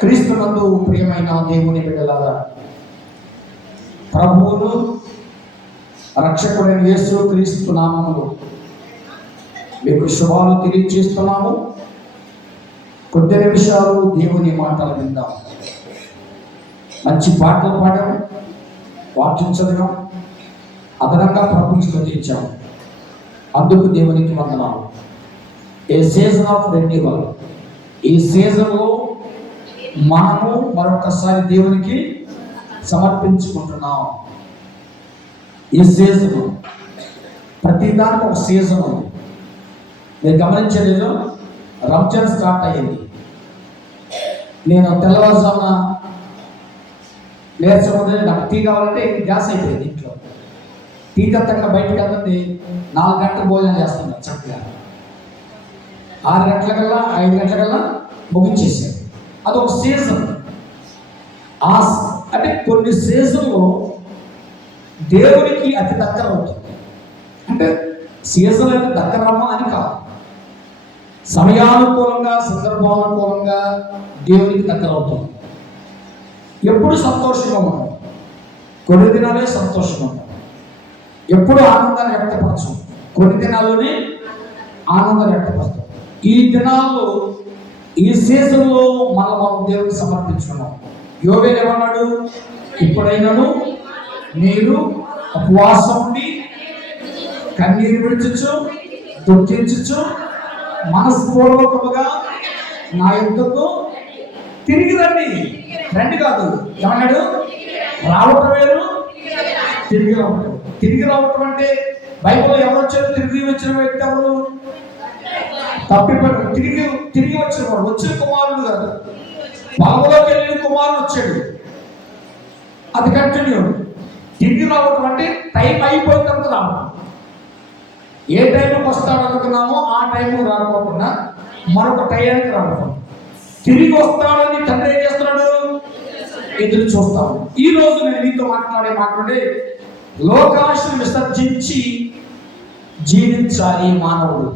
క్రీస్తునందు ప్రియమైన దేవుని బిడ్డలారా, ప్రభువును రక్షకుడైన యేసు క్రీస్తు నామములో మీకు శుభాలు తెలియజేస్తున్నాము. కొద్ది నిమిషాలు దేవుని మాటలు విందాం. మంచి పాటలు పాడాము, వాక్యం చదివాం, అదనంగా ప్రభుని స్తుతించాము. అందుకు దేవునికి వందనాలు. ఏ సీజన్ ఆఫ్ రెన్యువల్, ఈ సీజన్లో మనము మరొకసారి దేవునికి సమర్పించుకుంటున్నాం. ఈ సీజన్ ప్రతిదానికి ఒక సీజన్ ఉంది. నేను గమనించలేదు, రంజాన్ స్టార్ట్ అయ్యింది. నేను తెల్లవారుజామున లేచకపోతే నాకు టీ కావాలంటే గ్యాస్ అయిపోయింది. ఇంట్లో టీ కత్తగా బయటకు వెళ్తుంది. 4 గంటల భోజనం చేస్తున్నాను చక్కగా. 6 గంటలకల్లా 5 గంటలకల్లా ముగించేసాను. అదొక సీజన్. అంటే కొన్ని సీజన్లో దేవునికి అతి దగ్గర అవుతుంది. అంటే సీజన్ అయితే దగ్గరమ్మా అని కాదు, సమయానుకూలంగా సందర్భానుకూలంగా దేవునికి దగ్గర అవుతుంది. ఎప్పుడు సంతోషంగా ఉన్నాం, కొన్ని దినాలే సంతోషంగా ఉన్నాం. ఎప్పుడు ఆనందాన్ని వ్యక్తపరచం, కొన్ని దినాల్లోనే ఆనందాన్ని వ్యక్తపరచం. ఈ దినాల్లో ఈ సీజన్లో మనం దేవునికి సమర్పించుకున్నాం. యోబేలు ఏమన్నాడు? ఇప్పుడైనాను మీరు ఉపవాసం ఉండి కన్నీరు విడిచచ్చు, దుఃఖించచ్చు, మనస్పూర్వకముగా నా యుద్ధకు తిరిగి రండి. రండి కాదు, ఏమన్నాడు? రావటం వేరు, తిరిగి రావటం. తిరిగి రావటం అంటే బైబిల్లో ఎవరు వచ్చారు? తిరిగి వచ్చిన వ్యక్తి ఎవరు? తప్పిపోయాడు. తిరిగి వచ్చిన వాడు, వచ్చిన కుమారుడు కాదు, పొలంలోకి వెళ్ళిన కుమారుడు వచ్చాడు. అది కంటిన్యూ. తిరిగి రావటం అంటే టైం అయిపోయిన తర్వాత రావటం. ఏ టైంకి వస్తాడు అనుకున్నామో ఆ టైంకి రాకపోకుండా మరొక టైంకి రావటం. తిరిగి వస్తాడని తండ్రి ఏం చేస్తున్నాడు? ఎదురు చూస్తాడు. ఈ రోజు నేను మీతో మాట్లాడే లోకాశను విసర్జించి జీవించాలి మానవుడు.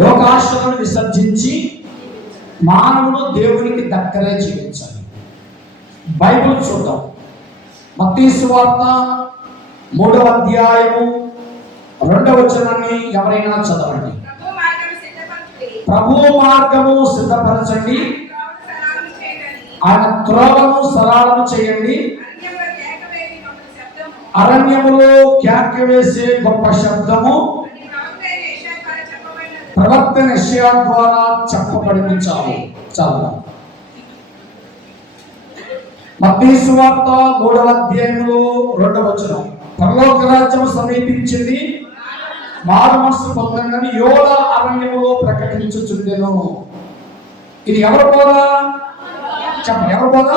లోకాశలను విసర్జించి మానవుడు దేవునికి దగ్గరే జీవించాలి. బైబిల్ చూద్దాం. మత్తయి సువార్త 3వ అధ్యాయము 2వ వచనాన్ని ఎవరైనా చదవండి. ప్రభువు మార్గము సిద్ధపరచండి, ఆయన త్రోవను సరళము చేయండి, అరణ్యములో కేక వేసే గొప్ప శబ్దము ప్రవక్త యెషయా ద్వారా చెప్పబడింది. చాలు. మత్తయి సువార్త 3వ అధ్యాయంలో 2వ వచనం, పరలోక రాజ్యం సమీపించింది, మారు మనసు పొందండి, యోధ అరణ్యములో ప్రకటించుచుండెను. ఇది ఎవరు బోధ? చెప్పండి, ఎవరు బోధ?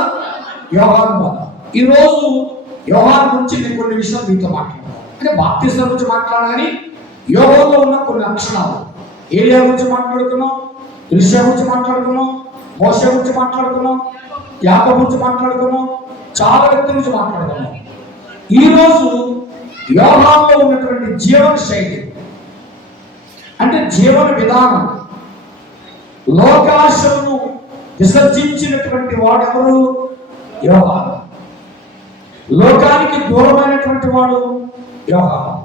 యోహాను బోధ. ఈరోజు యోహాను గురించి నేను కొన్ని విషయాలు మీతో మాట్లాడతాను. అంటే బాప్తిసం గురించి మాట్లాడాలని యోహానులో ఉన్న కొన్ని లక్షణాలు. ఏలియా గురించి మాట్లాడుకున్నాం, ఎలీషా గురించి మాట్లాడుకున్నాం, మోషే గురించి మాట్లాడుకున్నాం, యాకోబు గురించి మాట్లాడుకున్నాం, చాలా వ్యక్తుల గురించి మాట్లాడుకున్నాం. ఈరోజు యోహానులో ఉన్నటువంటి జీవన శైలి, అంటే జీవన విధానం, లోకాశలను విసర్జించినటువంటి వాడెవరు? యోహాను. లోకానికి దూరమైనటువంటి వాడు యోహాను.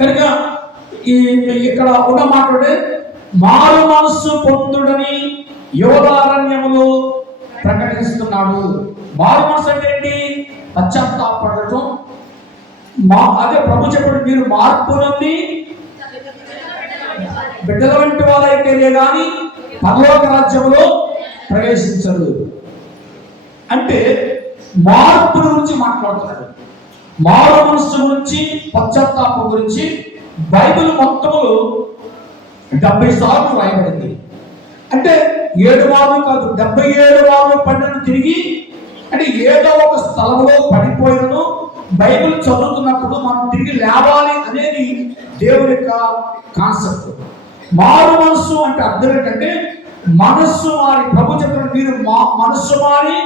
కనుక ఇక్కడ ఉన్న మాట్లాడే మారు మనస్సు పొందుడని యోధారణ్యములో ప్రకటిస్తున్నాడు. మారు మనసు అంటే ఏంటి? పశ్చాత్తాపడటం. అదే ప్రభు చెప్పండి, మీరు మార్పు నుండి బిడ్డల వంటి వారైతేనే కానీ పరలోక రాజ్యంలో ప్రవేశించరు. అంటే మార్పు గురించి మాట్లాడుతున్నాడు. మారు మనస్సు గురించి, పశ్చాత్తాపం గురించి బైబిల్ మొత్తములో 70 సార్లు రాయబడింది. అంటే 7 మార్లు కాదు, 77 మార్లు పడినను తిరిగి, అంటే ఏదో ఒక స్థలంలో పడిపోయినను బైబిల్ చదువుతున్నప్పుడు మనం తిరిగి లేవాలి అనేది దేవుని యొక్క కాన్సెప్ట్. మారు మనస్సు అంటే అర్థం ఏంటంటే మనస్సు మారి. ప్రభు చెప్పిన మీరు మనస్సు మారి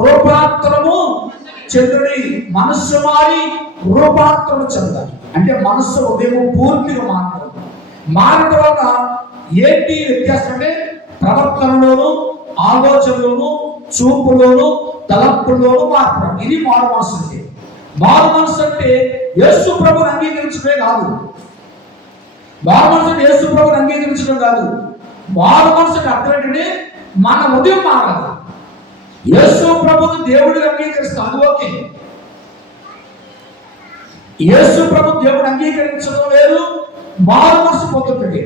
రూపాంతరము చెందుడి. మనస్సు మారి రూపాంతరము చెందాలి. అంటే మనస్సు ఉదయం పూర్తిగా మారడం వల్ల ఏంటి వ్యత్యాసం అంటే ప్రవర్తనలోను చూపులోను తలంపులోను మార్పు. ఇది మారు మనసు అంటే. మారు మనసు అంటే యేసు ప్రభువుని అంగీకరించడమే కాదు. మారు మనసు అంటే యేసు ప్రభువుని అంగీకరించడం కాదు. మారు మనసు అంటే అర్థం ఏంటంటే మన ఉదయం మారాలి. యేసు ప్రభువుని దేవుడిని అంగీకరిస్తాం, అది ఓకే. యేసు ప్రభు దేవుడు అంగీకరించడం వేరు, మారు మనసు పొందుతుంది.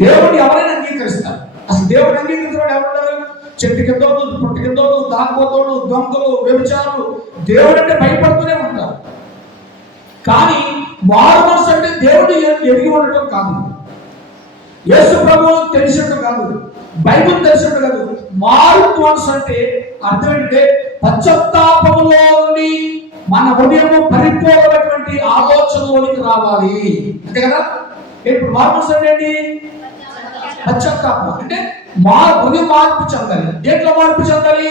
దేవుడు ఎవరైనా అంగీకరిస్తారు. అసలు దేవుడు అంగీకరించడం ఎవరున్నారు? చెట్టు కిందోడు, పుట్టు కిందోడు, దాగబోతోడు, దొంగలు, వ్యభిచారులు దేవుడు అంటే భయపడుతూనే ఉంటారు. కానీ మారు మనసు అంటే దేవుడు ఎరిగి ఉండటం కాదు, యేసు ప్రభు తెలిసినట్టు కాదు, బైబిల్ తెలిసినట్టు కాదు. మారు మనసు అంటే అర్థం ఏంటంటే పశ్చాత్తాపంలో నుండి మన హృదయము పరిపూర్ణమైనటువంటి ఆలోచనలోనికి రావాలి, అంతే కదా. ఇప్పుడు మారు మనసు అంటే ఏంటి? పశ్చాత్తాపం అంటే మా హృదయం మార్పు చెందాలి. దేంట్లో మార్పు చెందాలి?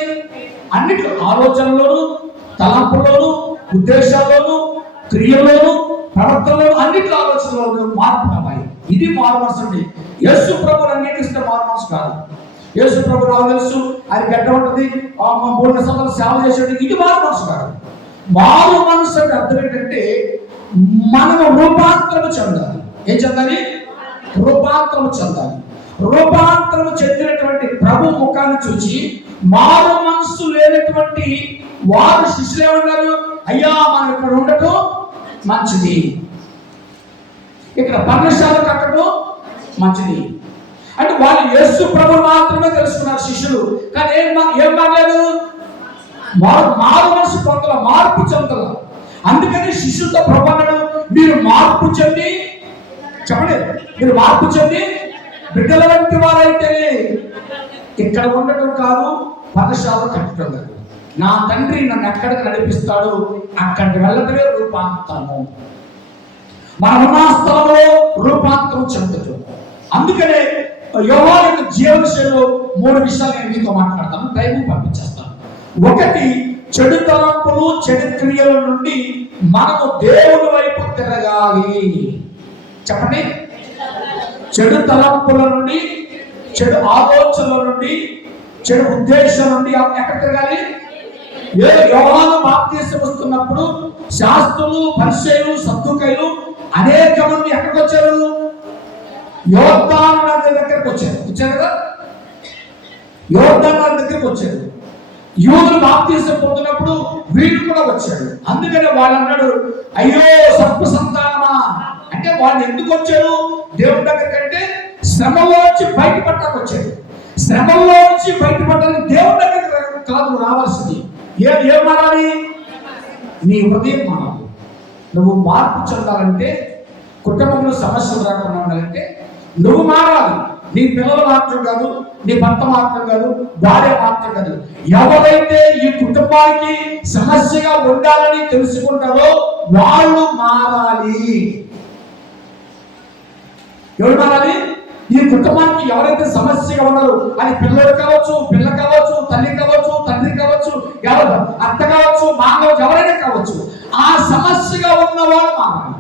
అన్నిట్లో, ఆలోచనలోను, తలంపులోను, ఉద్దేశాల్లోను, క్రియల్లోను, ప్రవర్తనలోను, అన్నిట్లో ఆలోచనలోను మార్పు రావాలి. ఇది మారు మనసు అండి. యేసు ప్రభువుని అంగీకరిస్తే మారు మనసు కాదు. యేసు ప్రభు నాకు తెలుసు, ఆయన గడ్డ ఉంటుంది, 3 సంవత్సరాలు సేవ చేసేది, ఇది మారు మనసు కాదు. మారు మనసు అంటే అర్థం ఏంటంటే మనము రూపాంతరం చెందాలి. ఏం చెందాలి? రూపాంతరం చెందాలి. రూపాంతరం చెందినటువంటి ప్రభు ముఖాన్ని చూసి మారు మనస్సు లేనటువంటి వారు శిష్యులు ఏమన్నారు? అయ్యా, మనం ఇక్కడ ఉండటం మంచిది, ఇక్కడ పర్ణశాల కట్టడం మంచిది అంటే వాళ్ళు యేసు ప్రభు మాత్రమే తెలుసుకున్నారు శిష్యులు. కానీ ఏం మారలేదు? మారు మనసు పొందల, మార్పు చెందల. అందుకని శిష్యులతో ప్రభు అన్నాడు, మీరు మార్పు చెంది, చెప్పండి, మీరు మార్పు చెంది బిడ్డల వంటి వారైతే ఇక్కడ ఉండటం కాదు, పర్ణశాల కట్టడం కాదు. నా తండ్రి నన్ను ఎక్కడికి నడిపిస్తాడు అక్కడికి వెళ్ళటమే రూపాంతరము. మన ఉన్న స్థలంలో రూపాంతరం చెందుతాం. అందుకనే యోహాను యొక్క జీవనశైలిలో 3 విషయాలు నేను మీతో మాట్లాడతాను, టైం పంపించేస్తాను. ఒకటి, చెడు తలంపులు, చెడు క్రియల నుండి మనము దేవుని వైపు తిరగాలి. చెప్పండి, చెడు తలంపుల నుండి, చెడు ఆలోచనల నుండి, చెడు ఉద్దేశం నుండి ఎక్కడ తిరగాలి? యోహాను బాప్తీసం వస్తున్నప్పుడు శాస్త్రులు, పరిసయ్యులు, సద్దూకయ్యులు అనేక మంది ఎక్కడికి వచ్చారు? యోర్దాను నది దగ్గరకు వచ్చారు కదా. యోర్దాను నది దగ్గరకు వచ్చారు. యూదులు బాప్తీసం పొందినప్పుడు వీళ్ళు కూడా వచ్చాడు. అందుకని వాళ్ళు అన్నాడు, అయ్యో సర్ప సంతానమా అంటే వాళ్ళు ఎందుకు వచ్చారు దేవుడి దగ్గరికి అంటే శ్రమలోంచి బయటపడటానికి వచ్చాడు. శ్రమలోంచి బయటపడడానికి దేవుడి దగ్గర కాదు రావాల్సింది. ఏం మారాలి? నీ హృదయం మారాలి. నువ్వు మార్పు చెందాలంటే, కుటుంబంలో సమస్యలు రాకుండా ఉండాలంటే నువ్వు మారాలి. నీ పిల్లలు మాత్రం కాదు, నీ భర్త మాత్రం కాదు, భార్య మాత్రం కాదు. ఎవరైతే ఈ కుటుంబానికి సమస్యగా ఉండాలని తెలుసుకుంటారో వాళ్ళు మారాలి. ఎవరు మారాలి? ఈ కుటుంబానికి ఎవరైతే సమస్యగా ఉన్నారో, అది పిల్లలు కావచ్చు, పిల్ల కావచ్చు, తల్లి కావచ్చు, తండ్రి కావచ్చు, ఎవరు అత్త కావచ్చు, మానవ ఎవరైనా కావచ్చు, ఆ సమస్యగా ఉన్న వాళ్ళు మారాలి.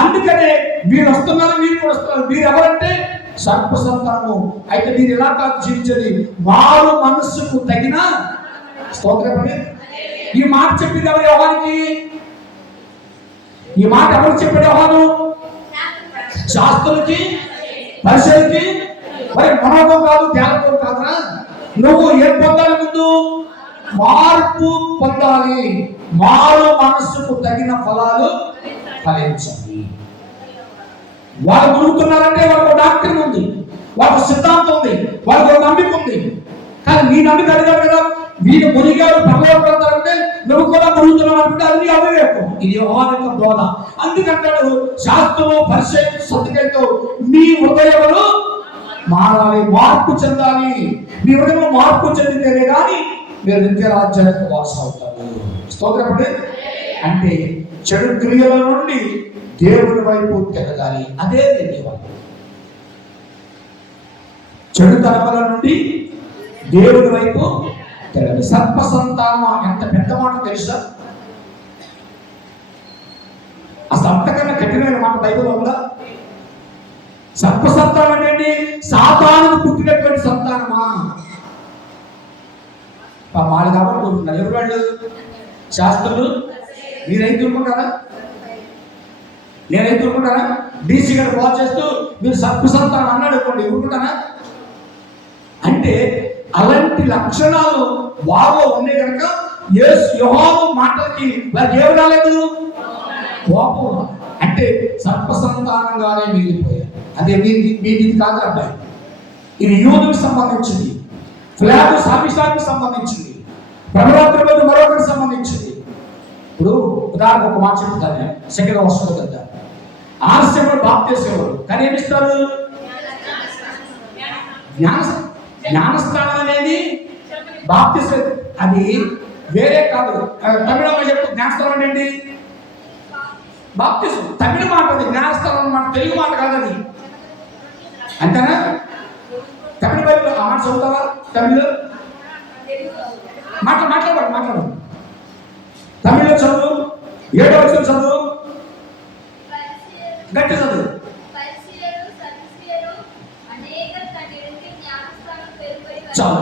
అందుకనే మీరు వస్తున్నారు, మీరు కూడా వస్తున్నారు. మీరు ఎవరంటే సర్ప సంతానము. అయితే మీరు ఎలా కాదు జీవించేది? మారు మనస్సుకు తగిన స్తోత్రపడి. ఈ మాట చెప్పింది ఎవరు? యోహానుకి. ఈ మాట ఎవరు చెప్పాడు? యోహాను. శాస్త్రులకి, పరిసయ్యులకి. మరి మనోగం కాదు, ధ్యానం కాదురా. నువ్వు ఏం పొందాలి? ముందు మార్పు పొందాలి. మారు మనస్సుకు తగిన ఫలాలు ఫలించాలి. వాళ్ళు గురుగుతున్నారంటే వాళ్ళకు డాక్టర్ ఉంది, వాళ్ళకు సిద్ధాంతం ఉంది, వాళ్ళకు నమ్మిక ఉంది. కానీ నీ నమ్మిక అడిగారు కదా, వీళ్ళు మునిగారు పరలోకంటే నువ్వు కూడా మురుగుతున్నావు అంటే అది నీ అవివేకం. ఇది యోహాను యొక్క బోధ. అందుకంటాడు శాస్త్రము, పరిసయ్యులు, సద్దుకయ్యులతో మీ హృదయములు మారాలి, మార్పు చెందాలి. మీ హృదయంలో మార్పు చెందితేనే కానీ మీరు నిత్య రాజ్యానికి వారసు అవుతారు. స్తోత్రపడి. అంటే చెడు క్రియల నుండి దేవుని వైపు తిరగాలి. అదే నిర్ణయం. చెడు తరముల నుండి దేవుని వైపు తిరగాలి. సర్ప సంతానం ఎంత పెద్ద మాట తెలుసా? అసలు అంతకన్నా కఠినమైన మాట బైబిల్లో ఉందా? సర్ప సంతానం ఏంటి? సాతానుకు పుట్టినటువంటి సంతానమా? వాళ్ళు కాబట్టి కోరుకుంటారు. ఎవరు వాళ్ళు? శాస్త్రులు. మీరైతే ఊరుకుంటారా? నేనైతే ఊరుకుంటారా? డీసీ గారు బాగు చేస్తూ మీరు సర్పు సంతానం అన్నాడు అనుకోండి, ఊరుకుంటారా? అంటే అలాంటి లక్షణాలు వారిలో ఉన్నాయి కనుక యోహాను మాటలకి వారికి ఏమి రాలేదు? కోపం. అంటే సర్ప సంతానంగానే మిగిలిపోయారు. అదే మీది కాదు అబ్బాయి, ఇది యూదుకు సంబంధించింది, ఫ్లాగ్ సామిషానికి సంబంధించింది, ప్రభరాత్రి మీద మరొకరికి సంబంధించింది. ఇప్పుడు ఉదాహరణ ఒక మాట చెప్తాను, సెకండ్ వర్షం కదా ఆలస్యంలో బాప్తీసేవారు, కానీ ఏమిస్తారు? జ్ఞానస్థానం అనేది బాప్తీసం, అది వేరే కాదు. తమిళంలో చెప్పు, జ్ఞానస్థానం ఏంటి? బాప్తీసం తమిళ మాట, అది జ్ఞానస్థానం అన్నమాట, తెలుగు మాట కాదు అది. అంతేనా? తమిళ బైబిల్ ఆ మాట చదువుతావా? తమిళ మాట్లాడు తమిళలో చదువు, 7వ వచనం చదువు, గట్టి చదువు.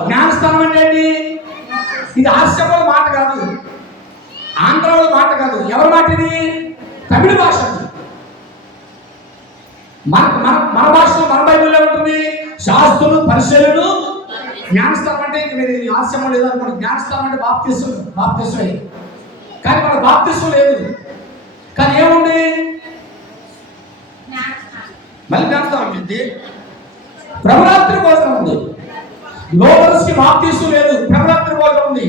జ్ఞానస్థానం అంటే ఏంటి? ఇది ఆశ్చర్య మాట కాదు, ఆంధ్ర మాట కాదు. ఎవరి మాట ఇది? తమిళ భాష. మన భాషలో మన బైబిల్లో ఉంటుంది శాస్త్రులు పరిశీలనలు జ్ఞానస్థానం. అంటే ఇంక మీరు ఆశ్చర్యం లేదు అనుకోండి, జ్ఞానస్థానం అంటే బాప్తిస్మే, కానీ మన బాప్తిస్వం లేదు. కానీ ఏముంది? మళ్ళీ జ్ఞానస్థానం ఉంది, ప్రభరాత్రి భోజనం ఉంది. లోపలికి బాప్తిస్వం లేదు, ప్రభరాత్రి భోజనం ఉంది.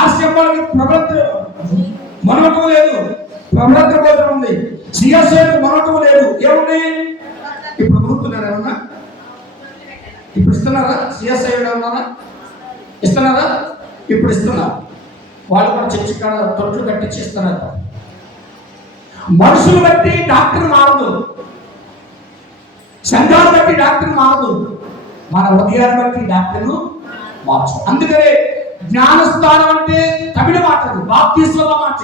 ఆశ్చర్యానికి ప్రభరాత్రి మనవటం లేదు, ప్రభరాత్రి భోజనం ఉంది. సియాసేకు మనవటం లేదు, ఏముంది? ఇప్పుడు గుర్తున్నారా ఏమన్నా? ఇప్పుడు ఇస్తున్నారా? సిఎస్ఐ ఉన్నారా? ఇస్తున్నారా? ఇప్పుడు ఇస్తున్నారు. వాళ్ళు కూడా చర్చి కాడ తొట్లు కట్టించి ఇస్తున్నారు. మనుషులు బట్టి డాక్టర్ మారదు, సంఘాలు బట్టి డాక్టర్ మారదు, మన ఉదయాన్ని బట్టి డాక్టర్ను మార్చు. అందుకనే జ్ఞానస్థానం అంటే తమిళ మాట, బాప్తిస్మ మాట.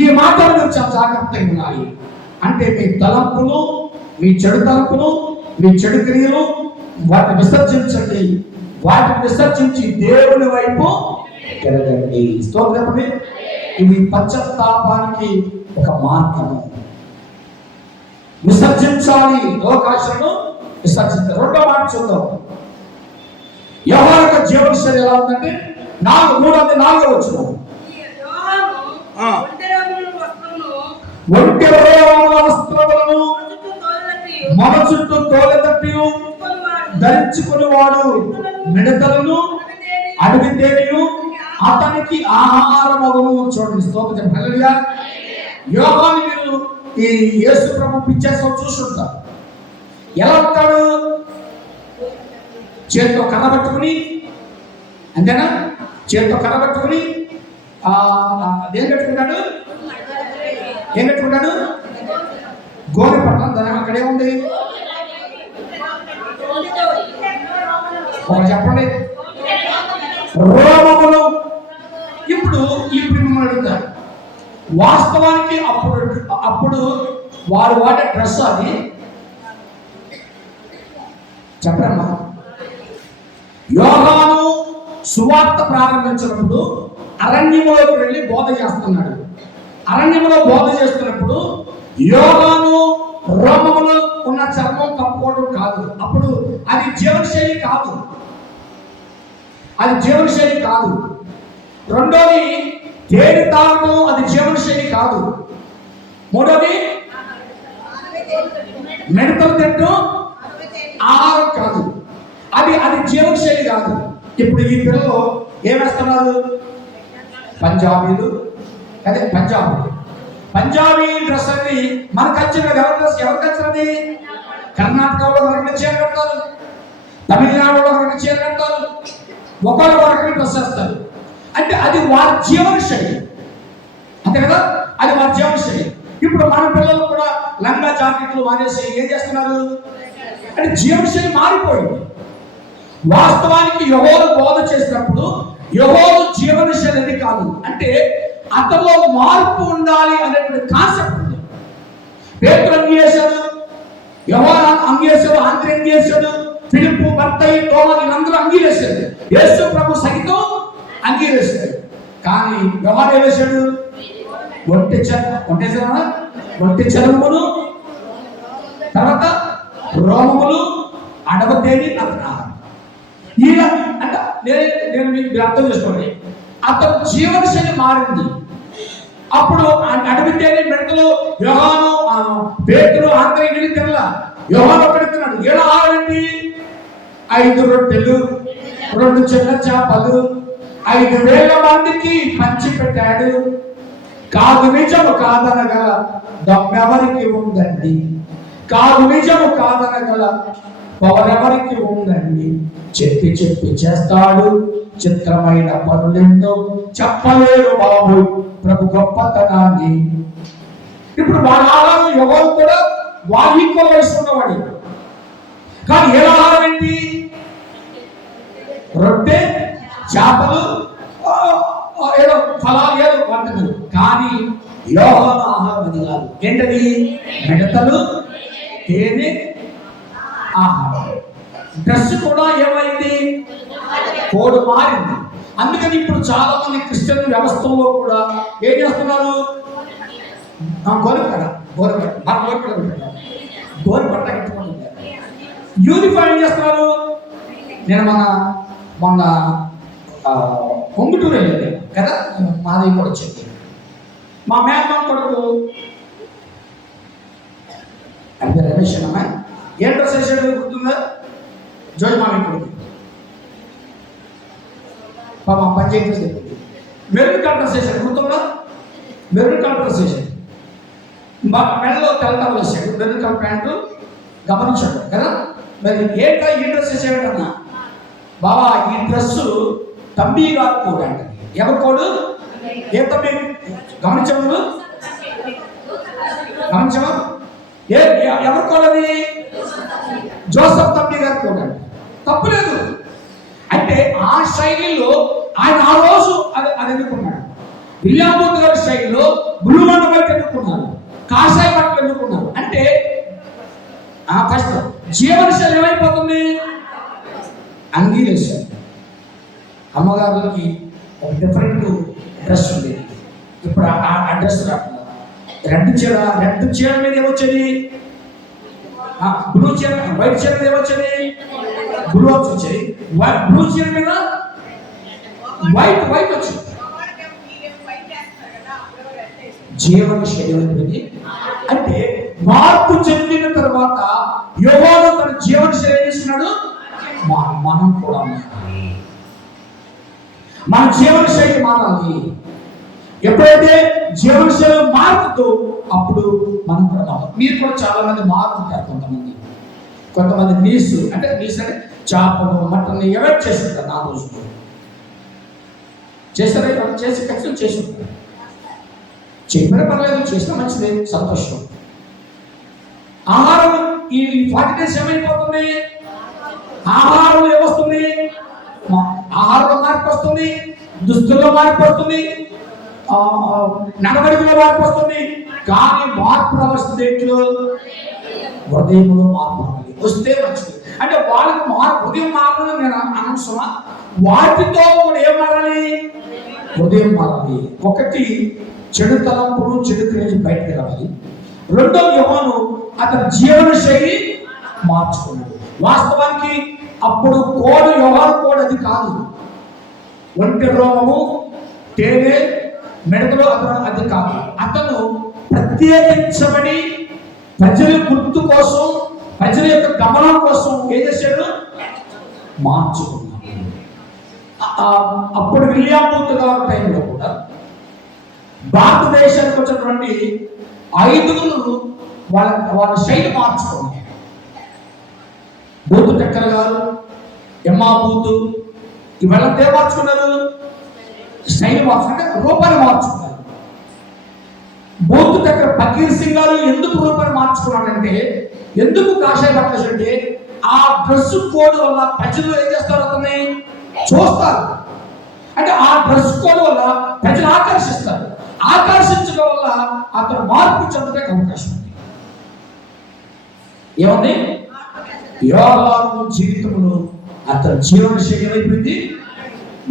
ఈ మాటలు మీరు చాలా జాగ్రత్తగా ఉండాలి. అంటే మీ తలంపులు, మీ చెడు తలంపులు, మీ చెడు క్రియలు, వాటిని విసర్జించండి. వాటిని విసర్జించి దేవుని వైపు తిరగండి. స్తోత్రమే. ఇది పశ్చాత్తాపానికి ఒక మార్గము. విసర్జించాలి, లోకాశలను విసర్జించాలి. రెండో మాట చూద్దాం. యోహాను యొక్క జీవన శైలి ఎలా ఉందంటే 3:4 వచనం. ఒంటె వస్త్రములను మన చుట్టూ తోలెతట్టి ధరించుకుని వాడు మిడతలను అడవి తేనెను అతనికి ఆహారమగును. చూడండి, స్తోత్రం. హల్లెలూయా. యోహాను మీరు ఈ యేసు ప్రభు పిక్చర్స్ చూస్తుంటారు. ఎలా ఉంటాడు? చేతితో కర్ర పట్టుకుని, అంతేనా? చేతితో కర్ర పట్టుకుని ఏం కట్టుకుంటాడు? గోనె పట్ల. దాని అక్కడే ఉంది, చెప్పండి, రోమములు. ఇప్పుడు మిమ్మల్ని అడుగుతారు, వాస్తవానికి అప్పుడు వారు వాడే డ్రెస్ అది చెప్పరమ్మా. యోహాను సువార్త ప్రారంభించినప్పుడు అరణ్యములోకి వెళ్ళి బోధ చేస్తున్నాడు. అరణ్యములో బోధ చేస్తున్నప్పుడు యోహాను రోమములో ఉన్న చర్మం కప్పుకోవడం కాదు. అప్పుడు అది జీవనశైలి కాదు, రెండోది తేనె తాగడం, అది జీవనశైలి కాదు. మూడోది మిడతలు తింటూ ఆహారం కాదు, అది జీవనశైలి కాదు. ఇప్పుడు ఈ పిల్లలు ఏమేస్తున్నారు? పంజాబీలు, అదే పంజాబీ డ్రెస్ అని మన కల్చర్. ఎవరి డ్రెస్? ఎవరి కల్చర్ అది? కర్ణాటకలో ఒకరిని చీర కడతారు, తమిళనాడులో ఒకరిని చీర కడతారు, ఒకరిని డ్రెస్ వేస్తారు. అంటే అది వారి జీవన శైలి, అంతే కదా? అది వారి జీవన శైలి. ఇప్పుడు మన పిల్లలు కూడా లంగా జాకెట్లు మానేసి ఏం చేస్తున్నారు అంటే జీవన శైలి మారిపోయింది. వాస్తవానికి యెహోవా బోధ చేసినప్పుడు యెహోవా జీవన శైలి కాదు, అంటే అతనిలో మార్పు ఉండాలి అనేటువంటి కాన్సెప్ట్ ఉంది. పేతురు అంగీకరించాడు, యోహాను అంగీకరించాడు, ఆంద్రెయ అంగీకరించాడు, ఫిలిప్పు, బర్తయి, తోమా వీళ్ళందరూ అంగీకరించారు. యేసు ప్రభు సైతం అంగీ వేశాడు. కానీ యోహాను ఏం వేశాడు? ఒంటె చర్మమును, తర్వాత రోమములు, అడవతేని అతను ఆహారం. ఈయన అంటే నేను మీకు అర్థం చేసుకోండి, అతను జీవన శైలి మారింది. అప్పుడు అడవితేని మిడతలు యోహాను, పేతురు, ఆంధ్రయ్య నీళ్ళు తినలా. యోహాను పెడుతున్నాడు. ఏడు ఆహారం ఏంటి? 5 రొట్టెలు, 2 చిన్న చేపలు, 5,000 మందికి పంచి పెట్టాడు. కాదు నిజము కాదనగల దమ్మెవరికి ఉందండి, కాదు నిజము కాదనగల పవరెవరికి ఉందండి. చెప్పి చేస్తాడు చిత్రమైన పనులెన్నో, చెప్పలేరు బాబు ప్రభు గొప్పతనాన్ని. ఇప్పుడు వాళ్ళ ఆహారం ఎవరు కూడా వాళ్ళ ఈక్వల్ వయసు ఉన్నవాడి. కానీ ఏ ఆహారం ఏంటి? రొట్టె, చేపలు, ఏదో ఫలాలు, ఏదో వంటలు. కానీ యోహాను ఆహారం అది కాదు. ఏంటది? మిడతలు, తేనె ఆహారం. డ్రెస్ కూడా ఏమైంది? కోడ్ మారింది. అందుకని ఇప్పుడు చాలా మంది క్రిస్టియన్ వ్యవస్థలో కూడా ఏం చేస్తున్నారు? గోరుపట్ట కట్టుకుంటున్నారు, యూనిఫామ్ ఏం చేస్తున్నారు. నేను మొన్న పొంగుటూరు వెళ్ళాను కదా, మాది కూడా వచ్చింది. మా మేనమామ కొడుకు అంటే రమేష్ అమ్మా ఏం డ్రెస్ వేసాడు గుర్తుందా? జోయి మామి కొడుకు పాప పంచాయతీ చెప్పింది. మెరూన్ కలర్ డ్రెస్ వేసాడు గుర్తుందా? మెరూన్ కలర్ డ్రెస్ వేసాడు. మెడలో తెల్లటం వేసాడు, మెరూన్ కలర్ ప్యాంటు. గమనించాడు కదా. మరి ఏంటో ఈ డ్రెస్ వేసాడన్నా? బాబా ఈ డ్రెస్ తంబి గారు కోడ్ అంట. ఎవరు కోడు? ఏ తంబి? గమనించము, గమనించమా? ఎవరు కోడ్ అది? జోసఫ్ తంబి గారు కోడ్ అంట. తప్పులేదు. అంటే ఆ శైలిలో ఆయన ఆ రోజు అది ఎన్నుకున్నాడు. విలియం బూత్ గారి శైలిలో బ్లూ అండ్ వైట్ ఎన్నుకున్నారు, కాషాయ బట్టలు ఎన్నుకున్నారు. అంటే ఫస్ట్ జీవన శైలి ఏమైపోతుంది? అంగీ వేశారు. అమ్మగారులకి ఒక డిఫరెంట్ డ్రెస్ ఉండేది, ఇప్పుడు ఆ డ్రెస్ రాకుండా రెడ్ చీర మీద ఏమొచ్చేది? బ్లూ చీర, వైట్ చీర మీద ఏమొచ్చేది? బ్లూ వచ్చేది. బ్లూ చీర మీద వైట్ వచ్చింది. జీవన శైలి అంటే మార్పు చెందిన తర్వాత యోహాను తన జీవన శైలి చేస్తున్నాడు. మనం కూడా మన జీవన శైలి మారాలి. ఎప్పుడైతే జీవన శైలి మారుతుందో అప్పుడు మనం కూడా మారాలి. మీరు కూడా చాలా మంది మారుతుంటారు. కొంతమంది నీసు అంటే చేపలు, మటన్ ఎవరు చేస్తుంటారు. నా రోజులు చేస్తారా? చేసి ఖచ్చితంగా చేసి ఉంటారు. చెప్పిన పర్లేదు, చేసిన మంచిదే, సంతోషం. ఆహారం ఈ 40 days ఏమైపోతుంది? ఆహారం ఏమొస్తుంది? ఆహారంలో మార్పు వస్తుంది, దుస్తుల్లో మార్పు వస్తుంది, నడవడికలో మార్పు వస్తుంది. కానీ మార్పు రావాల్సింది ఏంట్లో? హృదయంలో మార్పు రావాలి. వస్తే మంచిది. అంటే వాళ్ళకి మార్పు హృదయం మారడం నేను అనవసరమా? వాటితో కూడా ఏం మారాలి? హృదయం మారాలి. ఒకటి చెడు తలంపులు, చెడు క్రియలు బయటకు రావాలి. రెండో యోహాను అతని జీవన శైలి మార్చుకున్నాడు. వాస్తవానికి అప్పుడు కోడు యోహాను కోడ్ అది కాదు. ఒంటె రోమము, తేనె, మెడకలు అది కాదు. అతను ప్రత్యేకించబడి ప్రజల గుర్తు కోసం, ప్రజల యొక్క గమనం కోసం ఏం చేశాడు? మార్చుకున్నాడు. అప్పుడు విలియం బూత్ గారి టైంలో కూడా భారతదేశానికి వచ్చినటువంటి 5 వాళ్ళ శైలి మార్చుకున్నారు. బూతు టెక్కర్ గారు, ఎమ్మా బూతు, ఇవాళంతా మార్చుకున్నారు. స్టైల్ మార్చుకుంటే రూపాన్ని మార్చుకున్నారు. బూతు టెక్కర్ ఫకీర్ సింగ్ గారు ఎందుకు రూపాన్ని మార్చుకున్నాడంటే, ఎందుకు కాషాయ బట్టలు అంటే ఆ డ్రెస్ కోడ్ వల్ల ప్రజలు ఏం చేస్తారు? అతన్ని చూస్తారు. అంటే ఆ డ్రెస్ కోడ్ వల్ల ప్రజలు ఆకర్షిస్తారు. ఆకర్షించడం వల్ల అతను మార్పు చెందడానికి అవకాశం ఉంది. ఏమండి? యోహాను జీవితంలో అతని జీవన శైలి అయిపోయింది,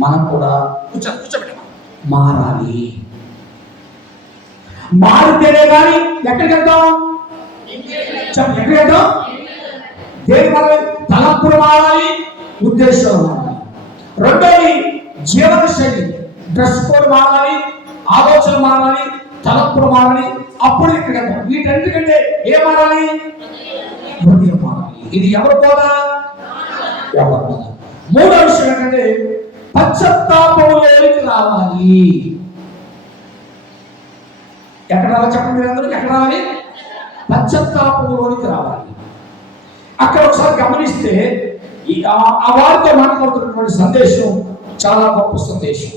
మనం కూడా కూర్చోబెట్టమా మారాలి. మారితేనే కానీ ఎక్కడికి వెళ్తాం? ఎక్కడికి వెళ్తాం? దేని మారాలి? తలంపులు మారాలి, ఉద్దేశాలు మారాలి. రెండోది జీవన శైలి, డ్రెస్ కోడ్ మారాలి, ఆలోచన మారాలి, తలంపులు మారాలి. అప్పుడు ఇక్కడికి వెళ్తాం. వీటన్నిటికంటే ఏం మారాలి? హృదయం మారాలి. ఇది ఎవరు పోదా? ఎవరు పోదా? మూడో విషయం ఏంటంటే పశ్చాత్తాపంలోకి రావాలి. ఎక్కడ రావాలి చెప్పండి మీరు అందరూ? ఎక్కడ రావాలి? పశ్చాత్తాపంలోనికి రావాలి. అక్కడ ఒకసారి గమనిస్తే ఆ వారితో మాట్లాడుతున్నటువంటి సందేశం చాలా గొప్ప సందేశం.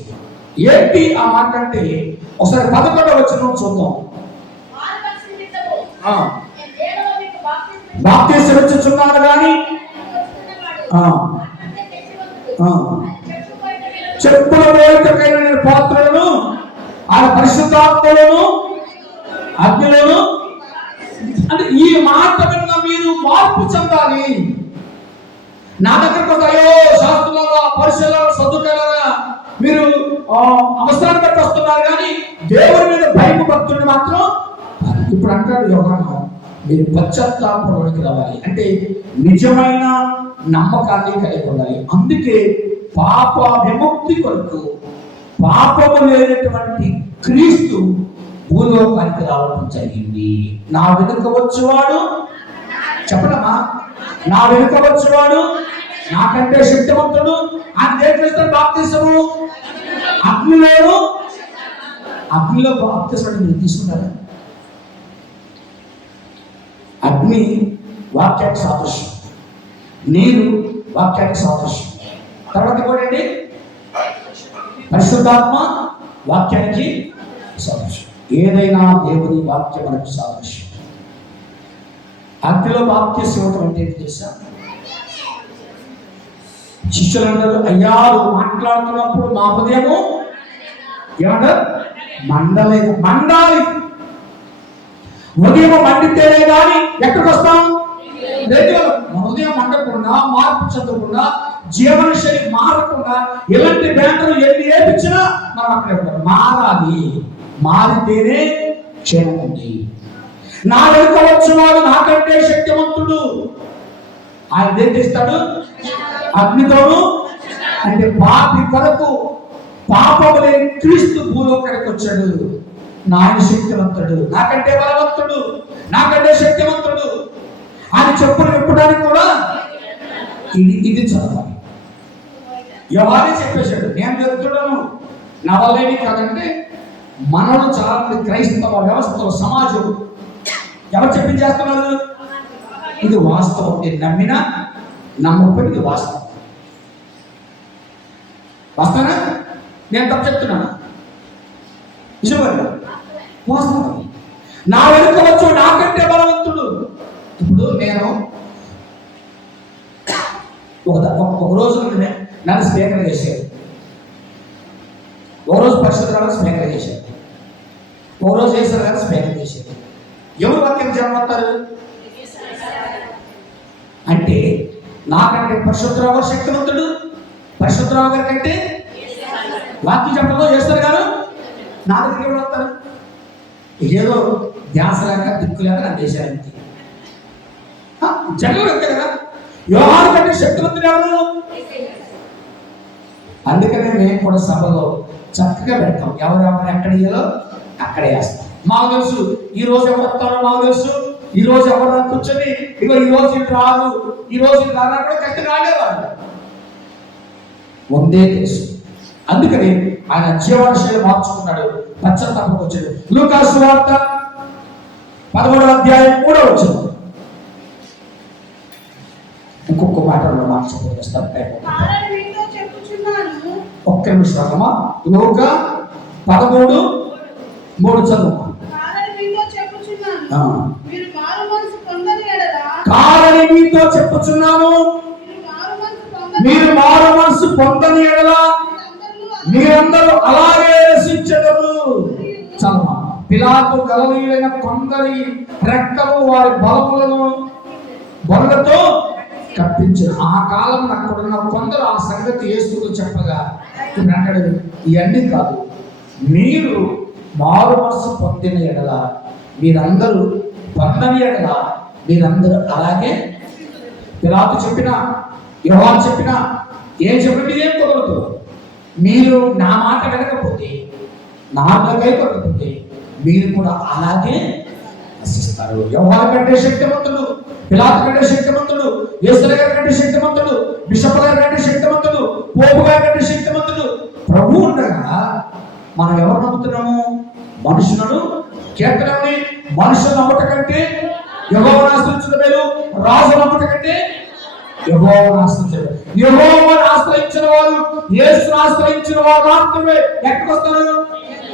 ఏంటి ఆ మాట అంటే ఒకసారి 11వ వచనం చూద్దాం. బాప్తిసం ఇచ్చుచున్నాను కానీ చెప్పుల వేడుకైన నేను పాత్రలను ఆయన పరిశుద్ధాత్మలను అగ్నిలను అంటే ఈ మాట విన్న మీరు మార్పు చెందాలి. నా దగ్గరకు అయ్యో శాస్త్రులారా, పరిశీలన, సదుకారా మీరు అవసరాన్ని బట్టి వస్తున్నారు కానీ దేవుని మీద భయం భక్తుడిని మాత్రం ఇప్పుడు అంటాడు యోహాను, మీరు పశ్చాత్తాపంలోకి రావాలి. అంటే నిజమైన నమ్మకాన్ని కలిగి ఉండాలి. అందుకే పాప విముక్తి కొరకు పాపము లేనటువంటి క్రీస్తు భూలోకానికి రావడం జరిగింది. నా వెనుక వచ్చేవాడు చెప్పడమా, నా వెనుక వచ్చేవాడు నాకంటే శక్తివంతుడు. ఆయన దేనికేస్తాడు బాప్తిసము? అగ్నిలో బాప్తిసం మీరు తీసుకుంటారా? అగ్ని వాక్యానికి సాదృశ్యం, నీరు వాక్యానికి సాదృశ్యం. తర్వాత ఇంకోటండి పరిశుద్ధాత్మ వాక్యానికి సాదృశ్యం. ఏదైనా దేవుని వాక్యం మనకు సాదృశ్యం. అగ్నిలో బాప్తిసం అంటే ఏంటి తెలుసా? శిష్యులు అంటారు, అయ్యా నువ్వు మాట్లాడుతున్నప్పుడు మా హృదయము ఏమంటారు? మండాలి. ఉదయం మండితేనే కానీ ఎక్కడికి వస్తాం? ఉదయం మండకుండా, మార్పు చెందకుండా, జీవన శైలి మారకుండా ఎలాంటి బ్యాంకులు ఎన్ని ఏపించినా మనం అక్కడే ఉంటాం. మారాలి. మారితేనే క్షేమం ఉంది. నా వెనుక వచ్చినవాడు నాకంటే శక్తివంతుడు. ఆయన దేని చేస్తాడు? అగ్నితోను. అంటే పాపి కొరకు పాపము లేని క్రీస్తు భూలోకానికి వచ్చాడు. నాయన శక్తివంతుడు, నాకంటే బలవంతుడు, నాకంటే శక్తివంతుడు. ఆయన చెప్పులు విప్పడానికి కూడా ఇది చదవాలి. ఎవరే చెప్పేశాడు, నేను చెప్తున్నాను నా వల్లేని కాదంటే మనలో చాలా మంది క్రైస్తవ వ్యవస్థలో సమాజం ఎవరు చెప్పించేస్తున్నారు? ఇది వాస్తవం. నేను నమ్మినా నమ్మకపోతే ఇది వాస్తవం. వాస్తవనా? నేను తప్పు చెప్తున్నాను? నిజమన్నా? వాస్తవం. నా వెనుక వచ్చు నాకంటే బలవంతుడు. ఇప్పుడు నేను ఒక రోజు నన్ను స్పీకర్ చేశాడు, ఒక రోజు పరిశుద్ధరావు స్పీకర్ చేశాడు, ఒక రోజు వేసారు గారు స్పీకర్ చేశాడు. ఎవరు వాక్యం జన్మవుతారు అంటే నాకంటే పరిశుద్ధరావు గారు శక్తివంతుడు, పరిశుద్ధరావు గారి కంటే వాక్యం చెప్పడంలో చేస్తారు గారు నా దగ్గర ఎవరు వస్తారు? ఏదో ధ్యాస లేక దిక్కు లేక నన్ను చేశారంతే. జగన్ అంతే కదా. యోహాను కంటే శక్తివంతుడు ఎవరు? అందుకనే మేము కూడా సభలో చక్కగా పెడతాం. ఎవరెవరు ఎక్కడ ఇయ్యాలో అక్కడే వేస్తాం. మాకు తెలుసు ఈ రోజు ఎవరు వస్తారో, మాకు తెలుసు ఈ రోజు ఎవరు కూర్చొని ఇగో ఈ రోజు ఇటు రాదు, ఈ రోజు ఇటు రాదు కూడా కత్తి రాలేదు. ముందే తెలుసు. అందుకని ఆయన జీవన శైలి మార్చుకున్నాడు, పశ్చాత్తాపంకి వచ్చాడు. లూకా సువార్త 11వ అధ్యాయం 3వ వచనం. ఇంకొక మాటలో మార్చుకోస్తాను. ఒక్క నిమిషం. లూకా 13:3 చదువు. కారణి మీతో చెప్పుచున్నాను, మీరు మారు మనసు పొందని ఎడల మీరందరూ అలాగే రక్షించెదరు. చదవ. పిలాతు గలిలయులైన కొందరి రెక్కలు వారి బలములను బొల్లతో కప్పించను. ఆ కాలం అక్కడున్న కొందరు ఆ సంగతి యేసుకు చెప్పగా ఇప్పుడు అంటాడు, ఇవన్నీ కాదు, మీరు మారు మనసు పొందిన ఎడల, మీరందరూ పొందని ఎడల మీరందరూ అలాగే. పిలాతు చెప్పినా, యోహాను చెప్పినా, ఏం చెప్పండి ఏం కుదరదు. మీరు నా మాట వినకపోతే, నా కైకొనకపోతే మీరు కూడా అలాగే నశిస్తారు. యోహాను కంటే శక్తివంతుడు, పిలాతు కంటే శక్తివంతుడు, యేసయ్య గారి కంటే శక్తివంతుడు, బిషప్ గారి కంటే శక్తివంతుడు, పోపు గారి కంటే శక్తివంతుడు ప్రభు ఉండగా మనం ఎవరు నమ్ముతున్నాము? మనుషులను. కీర్తనని మనుషులు నమ్మట కంటే యెహోవాను ఆశ్రయించడం మేలు, రాజు నమ్మట కంటే యెహోవాను ఆశ్రయించడం. యెహోవాను ఆశ్రయించిన వారు, యేసును ఆశ్రయించిన వారు మాత్రమే ఎక్కడికి వస్తారు?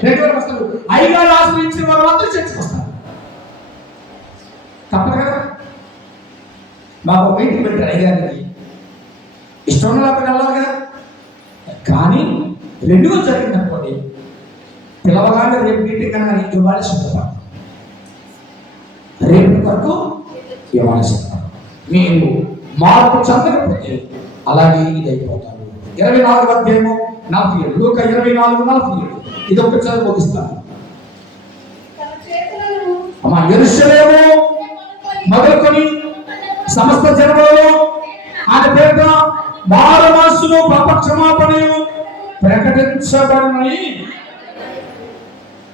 దగ్గరకు వస్తారు. అయ్యగారు ఆశ్రయించిన వారు మాత్రం చర్చకు వస్తారు. తప్పదు కదా. మాకు మీటింగ్ పెట్టారు అయ్యగారికి, ఇష్టం ఉన్న లేకపోతే వెళ్ళాలి కదా. కానీ రెండుగా జరిగింది అనుకోండి, పిలవగానే రేపు మీటింగ్ కన్నా ఇవ్వాలి సిద్ధపడతాం, రేపు వరకు ఇవ్వాలి సిద్ధపడతాం. మీరు మార్పు చెందకపోతే అలాగే ఇది అయిపోతారు. 24వ అధ్యాయము 47, లూకా 24:47. ఇది ఒకసారి ముగిస్తాను. అమ్మా, యెరూషలేము మొదలుకొని సమస్త జనములలో ఆయన పేరుట మారు మనస్సును పాప క్షమాపణను ప్రకటించబడినని.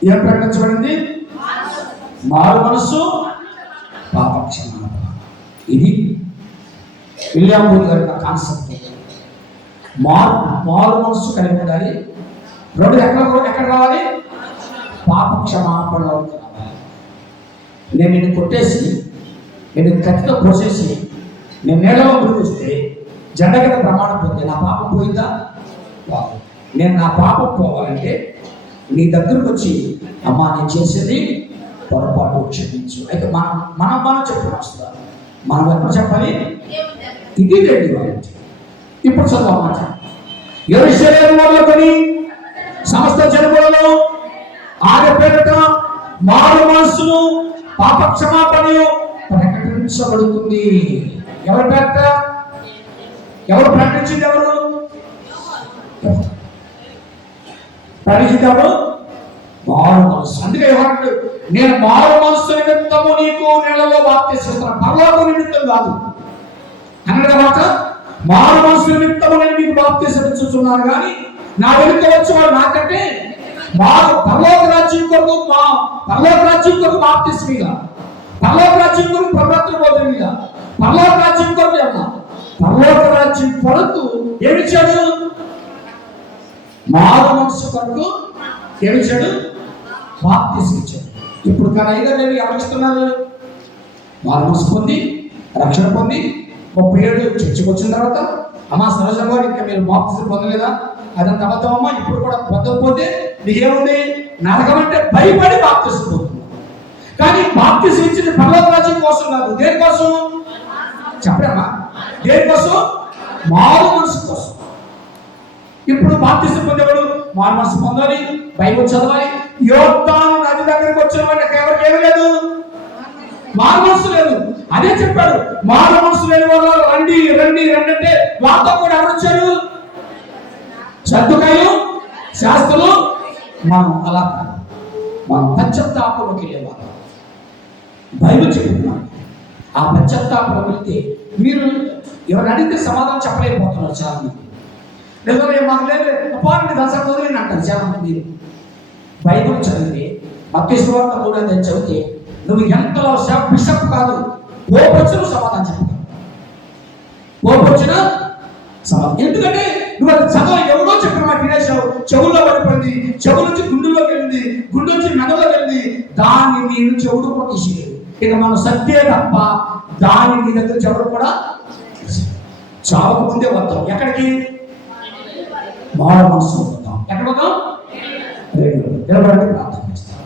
ఏం ప్రకటించబడింది? మారు మనస్సు, పాప క్షమాపణ. ఇది విలియం బూత్ గారి కాన్సెప్ట్. మారు మనస్సు కలిగి ఉండాలి. రెండు ఎక్కడ రావాలి? పాప క్షమాపణలో రావాలి. నేను నిన్ను కొట్టేసి, నేను కత్తితో కోసేసి, నేను నీళ్ళలో మునిగిస్తే జెండ కింద ప్రమాణం పొంది నా పాపం పోయిందా? నేను నా పాపం పోవాలంటే నీ దగ్గరకు వచ్చి, అమ్మా నేను చేసేది పొరపాటు, క్షమించు. అయితే మనం చెప్పడం వస్తుంది. మనం ఎప్పుడు చెప్పాలి? ఇది రెడ్డి వాళ్ళకి. ఇప్పుడు చదవమాట. యెరూషలేము మొదలుకొని సమస్త జనములలో ఆయన పేరిట మారు మనస్సును పాప క్షమాపణను ప్రకటించబడుతుంది. ఎవరి పేరిట? ఎవరు ప్రకటించింది? ఎవరు ప్రకటించింది? ఎవరు? మారు మనస్సు. అందుకే ఎవరు? నేను మారు మనస్సు నిమిత్తము నీకు నీళ్ళలో బాప్తిస్తున్నాను, పరలోకం నిమిత్తం కాదు అన్నది మాట. మారు మనస్సు నిమిత్తము నేను మీకు బాప్తిస్తున్నాను, కానీ నా వెనుక వచ్చేవాడు నాకంటే పరలోక రాజ్యం కొరకు, పరలోక రాజ్యం కొరకు బాప్తిస్తం మీద, పరలోక రాజ్యం కొరకు ప్రవర్తన బోధన మీద, పరలోక రాజ్యం కొరకు అమ్మా, పరలోక రాజ్యం కొరకు ఏమిచ్చాడు? మారు మనస్సు కొరకు ఏమిచ్చాడు? బాప్తిస్తం ఇచ్చాడు. ఇప్పుడు కానీ అయినా నేను ఎవరిస్తున్నారు? మారు మనస్సు పొంది, రక్షణ పొంది 30 ఏళ్ళు చర్చకు వచ్చిన తర్వాత, అమ్మా సహజంగా ఇంకా మీరు బాప్తిస్తం పొందలేదా? అదంత అబద్ధమమ్మా. ఇప్పుడు కూడా పొందకపోతే నీకేముంది? నరకం అంటే భయపడి బాప్తిస్తం పొందుతుంది. కానీ బాప్తిస్తం ఇచ్చిన పరలోక రాజ్యం కోసం కాదు. దేనికోసం చెప్పడమ్మా? దేనికోసం? మారు మనసు కోసం. ఇప్పుడు బాప్తిస్తం పొందేవాడు మారు మనసు పొందాలి, బైబిల్ చదవాలి. యోర్దాను నది దగ్గరికి వచ్చిన వాడికి ఎవరికి ఏమీ లేదు, మారు మనసు లేదు. అదే చెప్పాడు, మారు మనసు లేని వాళ్ళు రండి రండి రండి అంటే వాళ్ళతో కూడా ఎవరు వచ్చారు? సద్దుకాయలు, శాస్త్రులు. మనం అలా కాదు, మనం పశ్చాత్తాపంలోకి వెళ్ళేవాళ్ళం. బైబిల్ చెప్తున్నాం. ఆ పశ్చాత్తాపంలోకి వెళ్తే మీరు ఎవరు అడిగితే సమాధానం చెప్పలేకపోతున్నారు చాలా మంది. లేదా మాకు లేదు అపాయింట్ దశ వదిలేని అంటారు చాలా మంది. మీరు బైబిల్ చదివితే, మత్తయి సువార్త 3వ అధ్యాయం చదివితే, నువ్వు ఎంతలో బిషప్ కాదు, పోపు వచ్చిన సమాధానం చెప్తావు. పోపు వచ్చిన సమాధానం. ఎందుకంటే నువ్వు అది చదవ, ఎవరో చెప్పిన మాట వినేసావు, చెవుల్లో పడిపోయింది, చెవు నుంచి గుండెల్లోకి వెళ్ళింది, గుండె నుంచి మెదడులోకి వెళ్ళింది, దాన్ని నేను చెవుడు కూడా తీసేయలేదు. ఇక మనం సత్యే తప్ప దాన్ని నీ దగ్గర చెవుడు కూడా చావక ముందే వద్దాం. ఎక్కడికి? మారు మనసు వద్దాం. ఎక్కడ వద్దాం? నిలబడి ప్రార్థన చేస్తాం.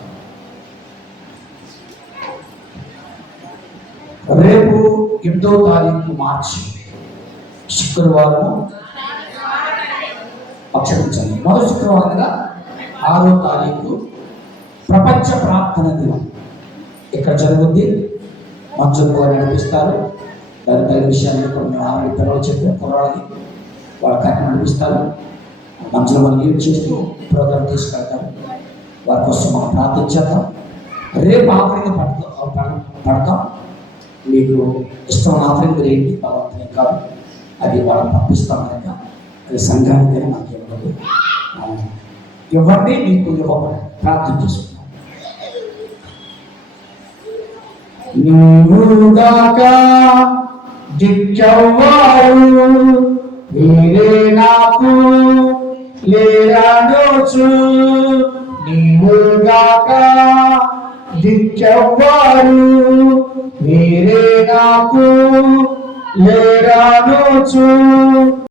రేపు 8వ తారీఖు మార్చి శుక్రవారం క్షమించండి, మొదటి శుక్రవారం కదా, 6వ తారీఖు ప్రపంచ ప్రార్థన దినం ఇక్కడ జరుగుద్ది. మంజులు గారు నడిపిస్తారు. తదితర విషయాన్ని కొన్ని ఆల్రెడీ పిల్లలు చెప్పే కుర్రాళ్ళకి వాళ్ళ కథ నడిపిస్తారు. మంచిగా వాళ్ళు లీడ్ చేస్తూ ప్రోగ్రాం తీసుకెళ్తారు. వారి కోసం మనం ప్రార్థించేద్దాం. రేపు ఆఫరింగ్ పడతాం. మీకు ఇష్టమైన ఆఫరింగ్ మీరు ఏంటి బలవంతం కాదు, అది వాళ్ళని పంపిస్తాం కనుక అది సంఘానికి మాకు ఇవ్వదు. ఇవ్వండి, మీకు ఇవ్వబడి ప్రార్థన చేసుకుంటాం. నీవుగాక దిక్కెవ్వరు వేరే నాకు లేరనొచ్చు, నీవుగాక దిక్కెవ్వరు వేరే నాకు లేరనొచ్చు.